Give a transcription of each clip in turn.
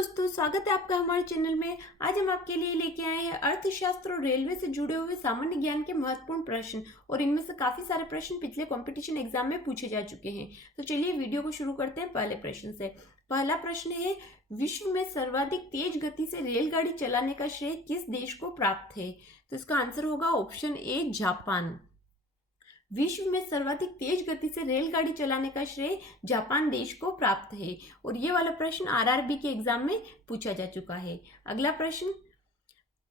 दोस्तों, स्वागत है आपका हमारे चैनल में। आज हम आपके लिए लेके आए हैं अर्थशास्त्र और रेलवे से जुड़े हुए सामान्य ज्ञान के महत्वपूर्ण प्रश्न, और इनमें से काफी सारे प्रश्न पिछले कंपटीशन एग्जाम में पूछे जा चुके हैं। तो चलिए वीडियो को शुरू करते हैं पहले प्रश्न से। पहला प्रश्न है, विश्व में सर्वाधिक तेज गति से रेलगाड़ी चलाने का श्रेय किस देश को प्राप्त है? तो इसका आंसर होगा ऑप्शन ए, जापान। विश्व में सर्वाधिक तेज गति से रेलगाड़ी चलाने का श्रेय जापान देश को प्राप्त है, और ये वाला प्रश्न आरआरबी के एग्जाम में पूछा जा चुका है। अगला प्रश्न,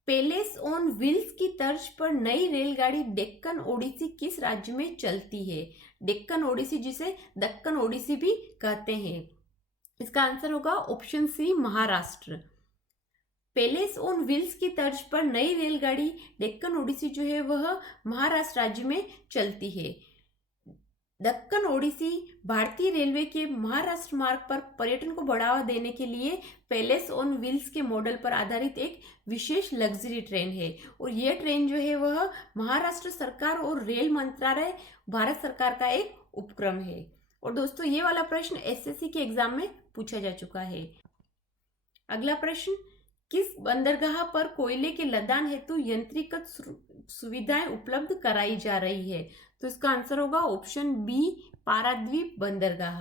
पैलेस ऑन व्हील्स की तर्ज पर नई रेलगाड़ी डेक्कन ओडिसी किस राज्य में चलती है? डेक्कन ओडिसी, जिसे दक्कन ओडिसी भी कहते हैं। इसका आंसर होगा option C, Maharashtra. Palace on wheels की तर्ज पर नई रेलगाड़ी डेक्कन ओडिसी जो है वह महाराष्ट्र राज्य में चलती है। दक्कन ओडिसी भारतीय रेलवे के महाराष्ट्र मार्ग पर पर्यटन को बढ़ावा देने के लिए पैलेस ऑन व्हील्स के मॉडल पर आधारित एक विशेष लग्जरी ट्रेन है, और यह ट्रेन जो है वह महाराष्ट्र सरकार और रेल मंत्रालय भारत सरकार का एक उपक्रम है। और दोस्तों, ये वाला प्रश्न एसएससी के एग्जाम में पूछा जा चुका है। अगला प्रश्न, किस बंदरगाह पर कोयले के लदान हेतु यंत्रीकृत सुविधाएं उपलब्ध कराई जा रही है? तो इसका आंसर होगा ऑप्शन बी, पारादीप बंदरगाह।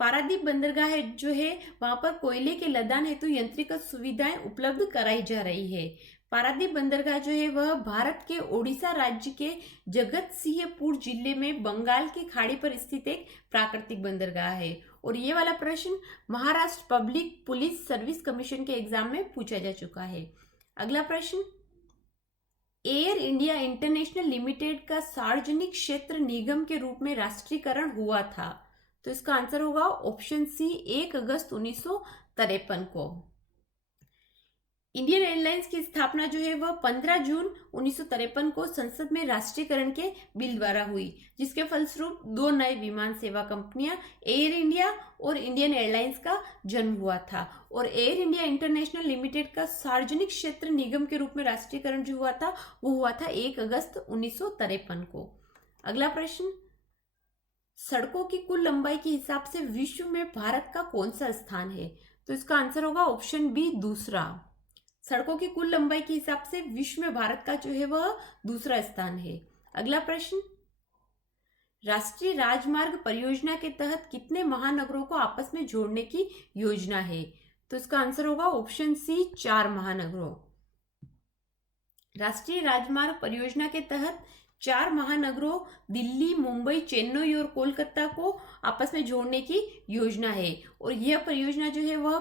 पारादीप बंदरगाह जो है वहां पर कोयले के लदान हेतु यंत्रीकृत सुविधाएं उपलब्ध कराई जा रही है। पारादीप बंदरगाह जो है वह भारत के ओडिशा राज्य के जगतसिंहपुर जिले में बंगाल की खाड़ी पर स्थित एक प्राकृतिक बंदरगाह है। और ये वाला प्रश्न Maharashtra public police service commission के एग्जाम में पूछा जा चुका है। अगला प्रश्न, एयर इंडिया इंटरनेशनल लिमिटेड का सार्वजनिक क्षेत्र निगम के रूप में राष्ट्रीयकरण हुआ था? तो इसका आंसर होगा ऑप्शन सी, 1 अगस्त 1953 को। इंडियन एयरलाइंस की स्थापना जो है वह 15 जून 1953 को संसद में राष्ट्रीयकरण के बिल द्वारा हुई, जिसके फलस्वरूप 2 नए विमान सेवा कंपनियां एयर इंडिया और इंडियन एयरलाइंस का जन्म हुआ था। और एयर इंडिया इंटरनेशनल लिमिटेड का सार्वजनिक क्षेत्र निगम के रूप में राष्ट्रीयकरण जो हुआ था वो हुआ था 1 अगस्त 1953 को। अगला प्रश्न, सड़कों की कुल लंबाई के हिसाब से विश्व में भारत का कौन सा स्थान है? तो इसका आंसर होगा ऑप्शन बी, दूसरा। सड़कों की कुल लंबाई के हिसाब से विश्व में भारत का जो है वह दूसरा स्थान है। अगला प्रश्न, राष्ट्रीय राजमार्ग परियोजना के तहत कितने महानगरों को आपस में जोड़ने की योजना है? तो इसका आंसर होगा ऑप्शन सी, 4 महानगरों। राष्ट्रीय राजमार्ग परियोजना के तहत 4 महानगरों दिल्ली, मुंबई, चेन्नई और कोलकाता को आपस में जोड़ने की योजना है। और यह परियोजना जो है वह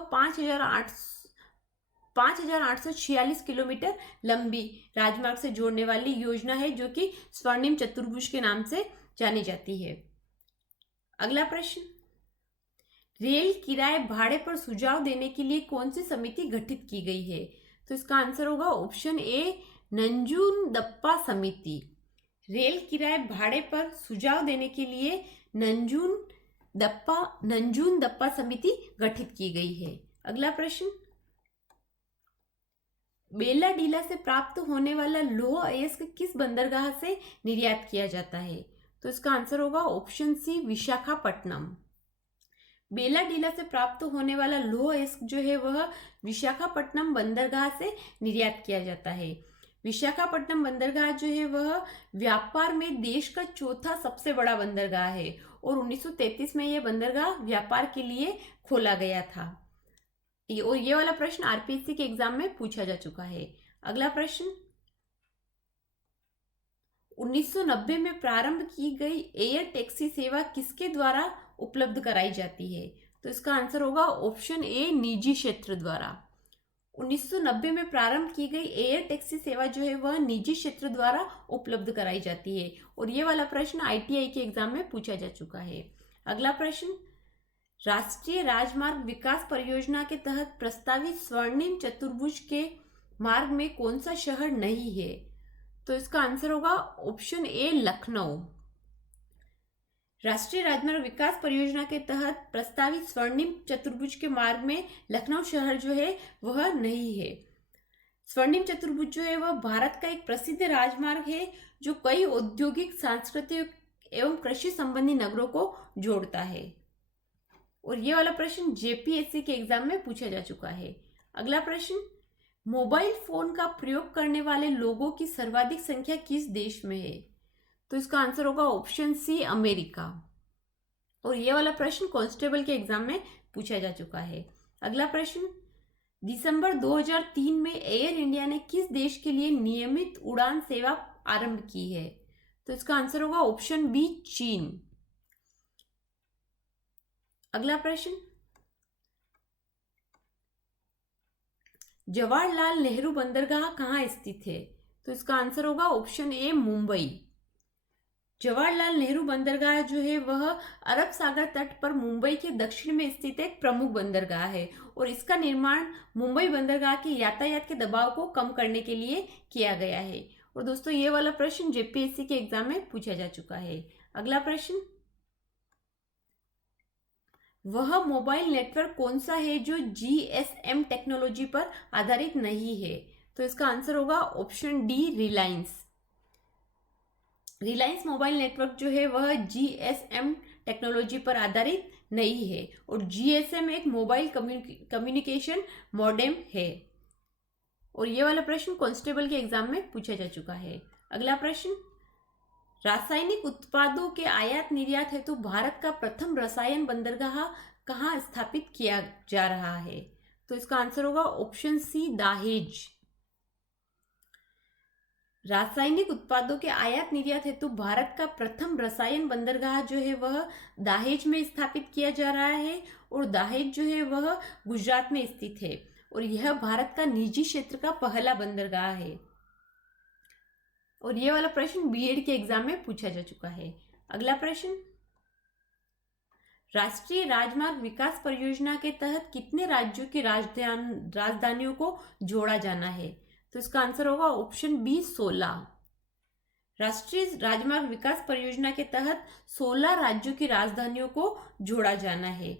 5,846 किलोमीटर लंबी राजमार्ग से जोड़ने वाली योजना है, जो कि स्वर्णिम चतुर्भुज के नाम से जानी जाती है। अगला प्रश्न, रेल किराए भाड़े पर सुझाव देने के लिए कौन सी समिति गठित की गई है? तो इसका आंसर होगा ऑप्शन ए, नंजून-दप्पा समिति। रेल किराए भाड़े पर सुझाव देने के लिए नंजून-दप्पा समिति गठित की गई है। अगला प्रश्न, बेलाडीला से प्राप्त होने वाला लौह अयस्क किस बंदरगाह से निर्यात किया जाता है? तो इसका आंसर होगा ऑप्शन सी, विशाखापट्टनम। बेलाडीला से प्राप्त होने वाला लौह अयस्क जो है वह विशाखापट्टनम बंदरगाह से निर्यात किया जाता है। विशाखापट्टनम बंदरगाह जो है वह व्यापार में देश का चौथा सबसे बड़ा बंदरगाह है, और 1933 में यह बंदरगाह व्यापार के लिए खोला गया था। और ये वाला प्रश्न आरपीएससी के एग्जाम में पूछा जा चुका है। अगला प्रश्न, 1990 में प्रारंभ की गई एयर टैक्सी सेवा किसके द्वारा उपलब्ध कराई जाती है? तो इसका आंसर होगा ऑप्शन ए, निजी क्षेत्र द्वारा। 1990 में प्रारंभ की गई एयर टैक्सी सेवा जो है वह निजी क्षेत्र द्वारा उपलब्ध कराई जाती है, और ये वाला प्रश्न आईटीआई के एग्जाम में पूछा जा चुका है। अगला प्रश्न, राष्ट्रीय राजमार्ग विकास परियोजना के तहत प्रस्तावित स्वर्णिम चतुर्भुज के मार्ग में कौन सा शहर नहीं है? तो इसका आंसर होगा ऑप्शन ए, लखनऊ। राष्ट्रीय राजमार्ग विकास परियोजना के तहत प्रस्तावित स्वर्णिम चतुर्भुज के मार्ग में लखनऊ शहर जो है वह नहीं है। स्वर्णिम चतुर्भुज जो है वह भारत का एक प्रसिद्ध राजमार्ग है, जो कई औद्योगिक, सांस्कृतिक एवं कृषि संबंधी नगरों को जोड़ता है। और ये वाला प्रश्न जेपीएससी के एग्जाम में पूछा जा चुका है। अगला प्रश्न, मोबाइल फोन का प्रयोग करने वाले लोगों की सर्वाधिक संख्या किस देश में है? तो इसका आंसर होगा ऑप्शन सी, अमेरिका। और ये वाला प्रश्न कांस्टेबल के एग्जाम में पूछा जा चुका है। अगला प्रश्न, दिसंबर 2003 में एयर इंडिया ने किस देश के लिए नियमित उड़ान सेवा आरंभ की है? तो इसका आंसर होगा ऑप्शन बी, चीन। अगला प्रश्न, जवाहरलाल नेहरू बंदरगाह कहाँ स्थित है? तो इसका आंसर होगा ऑप्शन ए, मुंबई। जवाहरलाल नेहरू बंदरगाह जो है वह अरब सागर तट पर मुंबई के दक्षिण में स्थित एक प्रमुख बंदरगाह है और इसका निर्माण मुंबई बंदरगाह के यातायात के दबाव को कम करने के लिए किया गया है। और दोस्तों ये वाला प्रश्न जेपीएससी के एग्जाम में पूछा जा चुका है। अगला प्रश्न, वह मोबाइल नेटवर्क कौन सा है जो जीएसएम टेक्नोलॉजी पर आधारित नहीं है? तो इसका आंसर होगा option D, Reliance. Reliance mobile network जो है वह जीएसएम टेक्नोलॉजी पर आधारित नहीं है और जीएसएम एक मोबाइल कम्युनिकेशन मॉडेम है। और ये वाला प्रश्न कांस्टेबल के एग्जाम में पूछा जा चुका है। अगला प्रश्न, रासायनिक उत्पादों के आयात निर्यात हेतु भारत का प्रथम रसायन बंदरगाह कहाँ स्थापित किया जा रहा है? तो इसका आंसर होगा ऑप्शन सी, दाहेज। रासायनिक उत्पादों के आयात निर्यात हेतु भारत का प्रथम रसायन बंदरगाह जो है वह दाहेज में स्थापित किया जा रहा है और दाहेज जो है वह गुजरात में स्थित है और यह भारत का निजी क्षेत्र का पहला बंदरगाह है। और यह वाला प्रश्न बीएड के एग्जाम में पूछा जा चुका है। अगला प्रश्न, राष्ट्रीय राजमार्ग विकास परियोजना के तहत कितने राज्यों की राजधानियों को जोड़ा जाना है? तो इसका आंसर होगा ऑप्शन बी, 16। राष्ट्रीय राजमार्ग विकास परियोजना के तहत 16 राज्यों की राजधानियों को जोड़ा जाना है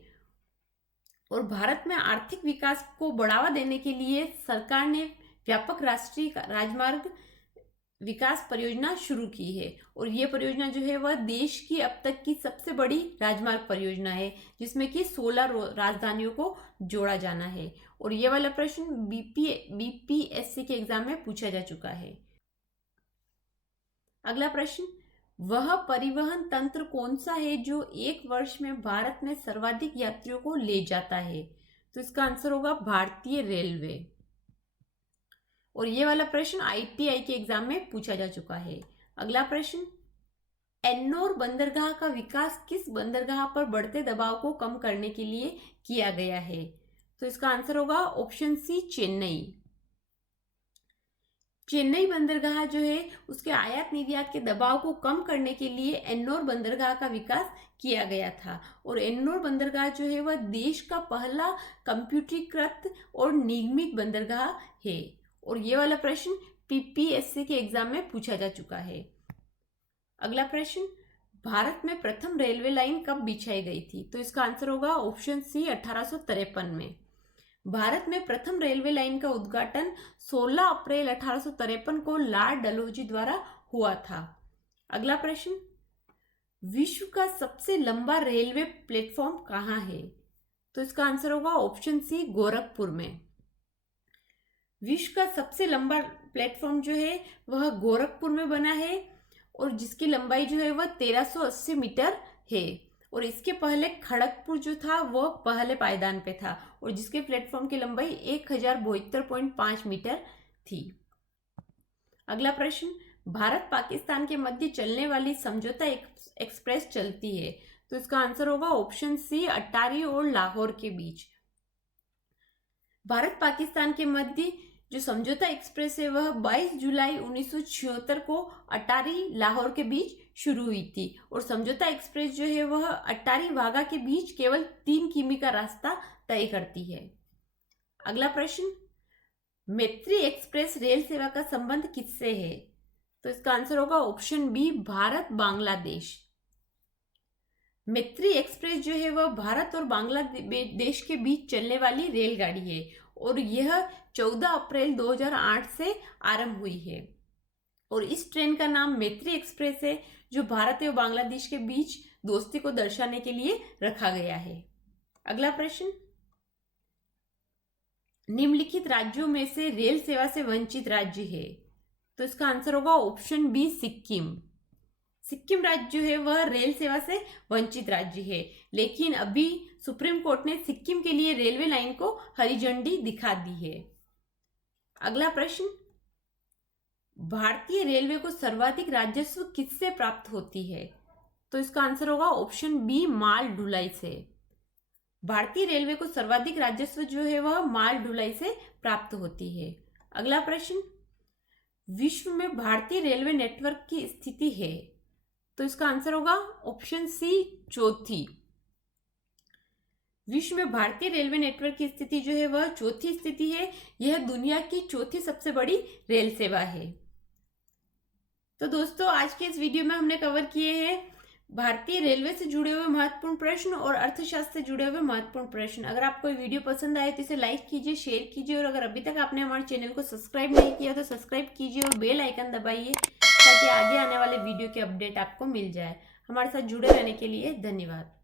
और भारत में आर्थिक विकास को बढ़ावा देने के लिए सरकार ने व्यापक राष्ट्रीय राजमार्ग विकास परियोजना शुरू की है और यह परियोजना जो है वह देश की अब तक की सबसे बड़ी राजमार्ग परियोजना है जिसमें कि 16 राजधानियों को जोड़ा जाना है। और ये वाला प्रश्न बीपीएससी के एग्जाम में पूछा जा चुका है। अगला प्रश्न, वह परिवहन तंत्र कौन सा है जो एक वर्ष में भारत में सर्वाधिक यात्रियों को ले जाता है? तो इसका आंसर होगा भारतीय रेलवे। और ये वाला प्रश्न आईटीआई के एग्जाम में पूछा जा चुका है। अगला प्रश्न, एन्नोर बंदरगाह का विकास किस बंदरगाह पर बढ़ते दबाव को कम करने के लिए किया गया है? तो इसका आंसर होगा ऑप्शन सी, चेन्नई। चेन्नई बंदरगाह जो है उसके आयात निर्यात के दबाव को कम करने के लिए एन्नोर बंदरगाह का विकास किया गया था और एन्नोर बंदरगाह जो है वह देश का पहला कंप्यूटरीकृत और निगमित बंदरगाह है। और ये वाला प्रश्न पीपीएससी के एग्जाम में पूछा जा चुका है। अगला प्रश्न, भारत में प्रथम रेलवे लाइन कब बिछाई गई थी? तो इसका आंसर होगा ऑप्शन सी, 1853 में। भारत में प्रथम रेलवे लाइन का उद्घाटन 16 अप्रैल 1853 को लॉर्ड डलहौजी द्वारा हुआ था। अगला प्रश्न, विश्व का सबसे लंबा रेलवे प्लेटफॉर्म कहाँ है? तो इसका आंसर होगा ऑप्शन सी, गोरखपुर में। विश्व का सबसे लंबा प्लेटफॉर्म जो है वह गोरखपुर में बना है और जिसकी लंबाई जो है वह 1380 मीटर है और इसके पहले खड़गपुर जो था वह पहले पायदान पे था और जिसके प्लेटफॉर्म की लंबाई 1072.5 मीटर थी। अगला प्रश्न, भारत पाकिस्तान के मध्य चलने वाली समझौता एक्सप्रेस चलती है? तो इसका आंसर होगा ऑप्शन सी, अटारी और लाहौर के बीच। भारत पाकिस्तान के मध्य जो समझौता एक्सप्रेस है वह 22 जुलाई 1976 को अटारी लाहौर के बीच शुरू हुई थी और समझौता एक्सप्रेस जो है वह अटारी वाघा के बीच केवल 3 किमी का रास्ता तय करती है। अगला प्रश्न, मैत्री एक्सप्रेस रेल सेवा का संबंध किससे है? तो इसका आंसर होगा ऑप्शन बी, भारत बांग्लादेश। मैत्री एक्सप्रेस जो है वह भारत और बांग्लादेश के बीच चलने वाली रेलगाड़ी है और यह 14 अप्रैल 2008 से आरंभ हुई है और इस ट्रेन का नाम मैत्री एक्सप्रेस है जो भारत और बांग्लादेश के बीच दोस्ती को दर्शाने के लिए रखा गया है। अगला प्रश्न, निम्नलिखित राज्यों में से रेल सेवा से वंचित राज्य है। तो इसका आंसर होगा ऑप्शन बी सिक्किम। सिक्किम राज्य जो है वह रेल सेवा से वंचित राज्य है, लेकिन अभी सुप्रीम कोर्ट ने सिक्किम के लिए रेलवे लाइन को हरी झंडी दिखा दी है। अगला प्रश्न, भारतीय रेलवे को सर्वाधिक राजस्व किससे प्राप्त होती है। तो इसका आंसर होगा ऑप्शन बी माल ढुलाई से। भारतीय रेलवे को सर्वाधिक राजस्व जो है वह माल ढुलाई से प्राप्त होती है। अगला प्रश्न, विश्व में भारतीय रेलवे नेटवर्क की स्थिति है। तो इसका आंसर होगा ऑप्शन सी चौथी। विश्व में भारतीय रेलवे नेटवर्क की स्थिति जो है वह चौथी स्थिति है। यह दुनिया की चौथी सबसे बड़ी रेल सेवा है। तो दोस्तों, आज के इस वीडियो में हमने कवर किए हैं भारतीय रेलवे से जुड़े हुए महत्वपूर्ण प्रश्न और अर्थशास्त्र से जुड़े हुए महत्वपूर्ण प्रश्न। अगर आपको ये वीडियो पसंद आए तो इसे लाइक कीजिए, शेयर कीजिए, और अगर अभी तक आपने हमारे चैनल को सब्सक्राइब नहीं किया तो सब्सक्राइब कीजिए और बेल आइकन दबाइए ताकि आगे आने वाले वीडियो के अपडेट आपको मिल जाए। हमारे साथ जुड़े रहने के लिए धन्यवाद।